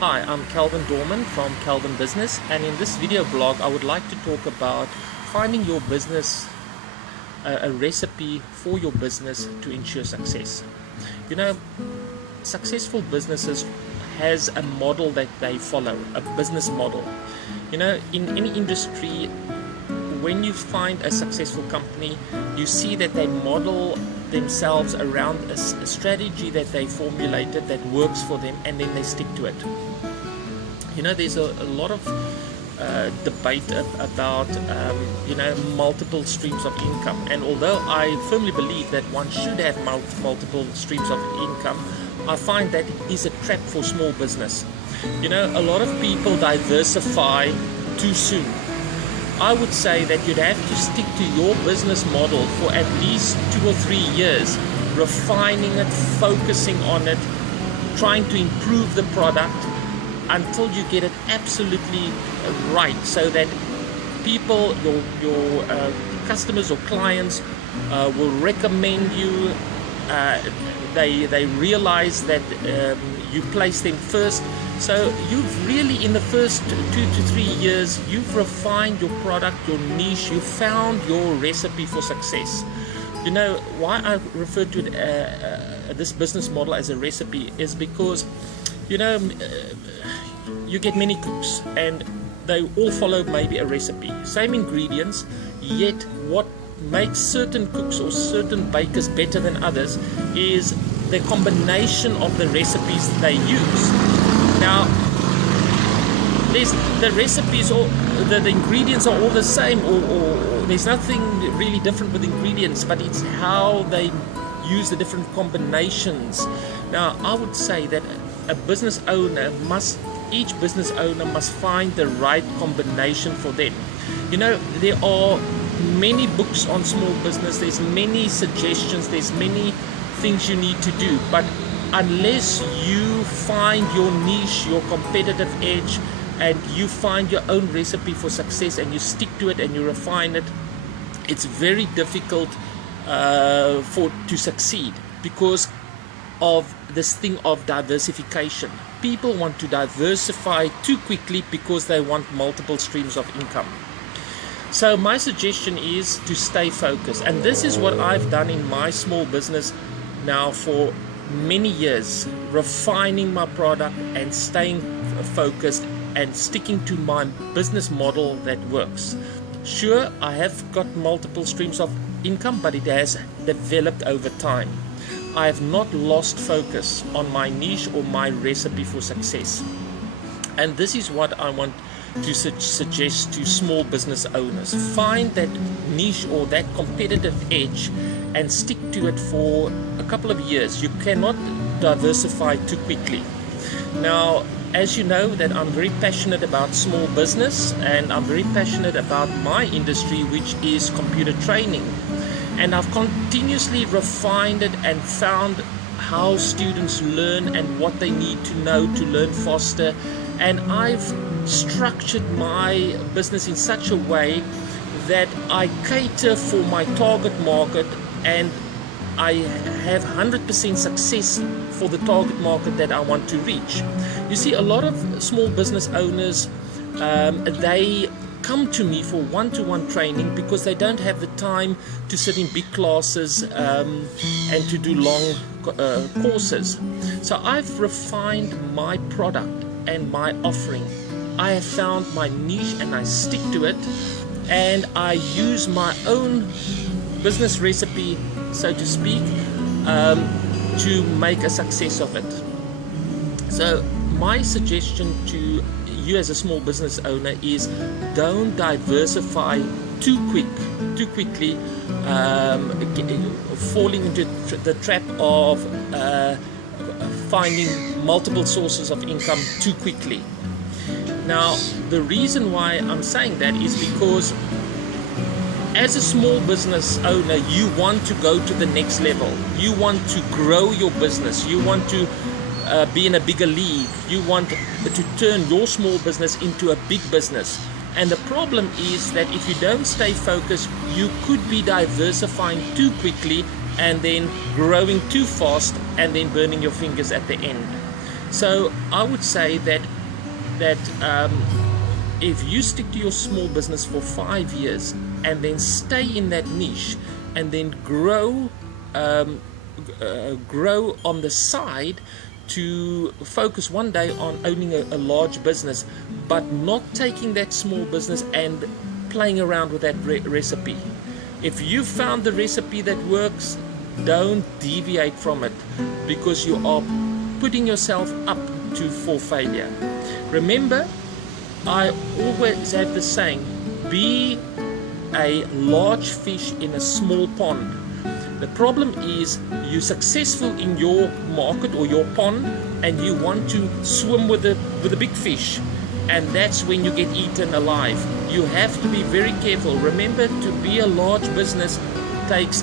Hi, I'm Calvin Dorman from Calvin Business, and in this video blog I would like to talk about finding your business a recipe for your business to ensure success. You know, successful businesses has a model that they follow, a business model. You know, in any industry, when you find a successful company, you see that they model themselves around a strategy that they formulated that works for them, and then they stick to it. You know, there's a lot of debate about multiple streams of income, and although I firmly believe that one should have multiple streams of income, I find that is a trap for small business. You know, a lot of people diversify too soon. I would say that you'd have to stick to your business model for at least 2 or 3 years, refining it, focusing on it, trying to improve the product until you get it absolutely right, so that people, your customers or clients will recommend you. They realize that you place them first. So you've really, in the first 2 to 3 years, you've refined your product, your niche, you found your recipe for success. You know, why I refer to this business model as a recipe is because, you know, you get many cooks and they all follow maybe a recipe, same ingredients, yet what makes certain cooks or certain bakers better than others is the combination of the recipes they use. Now, the recipes, or the ingredients are all the same, or there's nothing really different with ingredients, but it's how they use the different combinations. Now, I would say that each business owner must find the right combination for them. You know, there are many books on small business, there's many suggestions, there's many things you need to do, but unless you find your niche, your competitive edge, and you find your own recipe for success and you stick to it and you refine it, it's very difficult to succeed because of this thing of diversification. People want to diversify too quickly because they want multiple streams of income. So my suggestion is to stay focused, and this is what I've done in my small business now for many years, refining my product and staying focused and sticking to my business model that works. Sure, I have got multiple streams of income, but it has developed over time. I have not lost focus on my niche or my recipe for success. And this is what I want to suggest to small business owners. Find that niche or that competitive edge and stick to it for a couple of years. You cannot diversify too quickly. Now, as you know, that I'm very passionate about small business, and I'm very passionate about my industry, which is computer training. And I've continuously refined it and found how students learn and what they need to know to learn faster. And I've structured my business in such a way that I cater for my target market, and I have 100% success for the target market that I want to reach. You see, a lot of small business owners, they come to me for one-to-one training because they don't have the time to sit in big classes and to do long courses. So I've refined my product and my offering. I have found my niche and I stick to it, and I use my own business recipe, so to speak, to make a success of it. So my suggestion to you as a small business owner is don't diversify too quickly, falling into the trap of finding multiple sources of income too quickly. Now, the reason why I'm saying that is because as a small business owner, you want to go to the next level. You want to grow your business. You want to be in a bigger league. You want to turn your small business into a big business. And the problem is that if you don't stay focused, you could be diversifying too quickly and then growing too fast and then burning your fingers at the end. So I would say that if you stick to your small business for 5 years and then stay in that niche and then grow on the side to focus one day on owning a large business, but not taking that small business and playing around with that recipe. If you found the recipe that works, don't deviate from it, because you are putting yourself up for failure. Remember, I always have the saying, be a large fish in a small pond. The problem is you're successful in your market or your pond and you want to swim with a big fish, and that's when you get eaten alive. You have to be very careful. Remember, to be a large business takes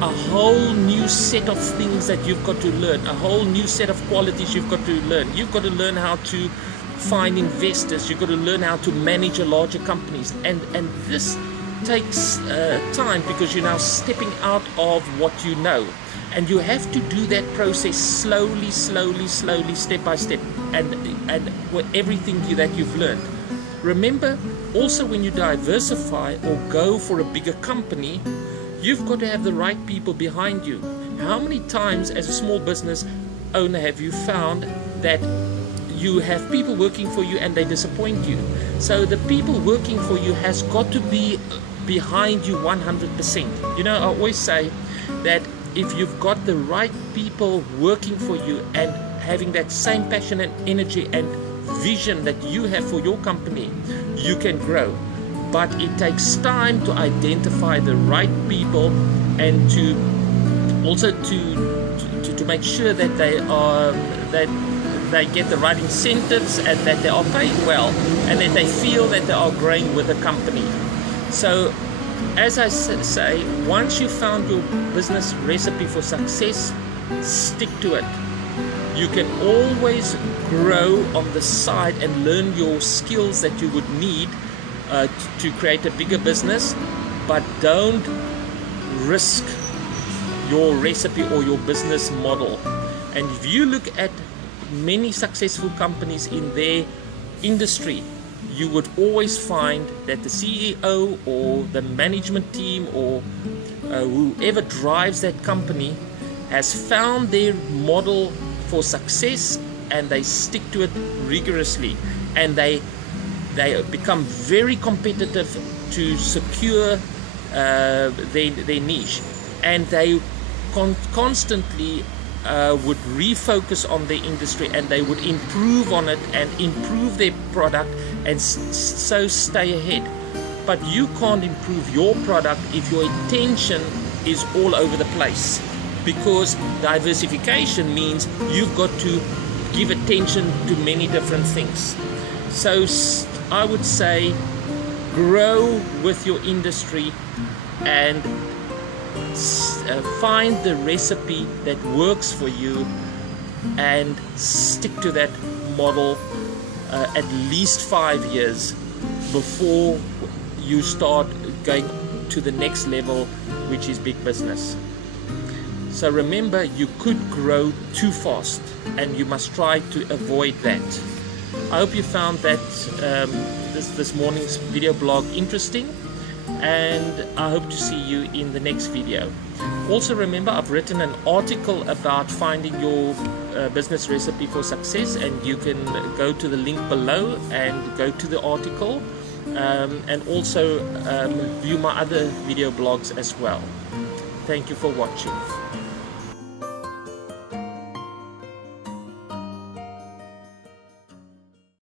a whole new set of things that you've got to learn, a whole new set of qualities you've got to learn. You've got to learn how to find investors, you've got to learn how to manage a larger companies, and this takes time, because you're now stepping out of what you know, and you have to do that process slowly, step by step, and with everything that you've learned. Remember, also when you diversify or go for a bigger company, you've got to have the right people behind you. How many times as a small business owner have you found that you have people working for you and they disappoint you? So the people working for you has got to be behind you 100%. You know, I always say that if you've got the right people working for you and having that same passion and energy and vision that you have for your company, you can grow. But it takes time to identify the right people, and to also to make sure that they get the right incentives, and that they are paid well, and that they feel that they are growing with the company. So, as I say, once you found your business recipe for success, stick to it. You can always grow on the side and learn your skills that you would need to create a bigger business, but don't risk your recipe or your business model. And if you look at many successful companies in their industry, you would always find that the CEO or the management team or whoever drives that company has found their model for success, and they stick to it rigorously, and they become very competitive to secure their niche, and they constantly would refocus on their industry, and they would improve on it and improve their product, and so stay ahead. But you can't improve your product if your attention is all over the place, because diversification means you've got to give attention to many different things. So I would say, grow with your industry and find the recipe that works for you, and stick to that model at least 5 years before you start going to the next level, which is big business. So remember, you could grow too fast, and you must try to avoid that. I hope you found that this morning's video blog interesting, and I hope to see you in the next video. Also remember, I've written an article about finding your business recipe for success, and you can go to the link below and go to the article, and also view my other video blogs as well. Thank you for watching.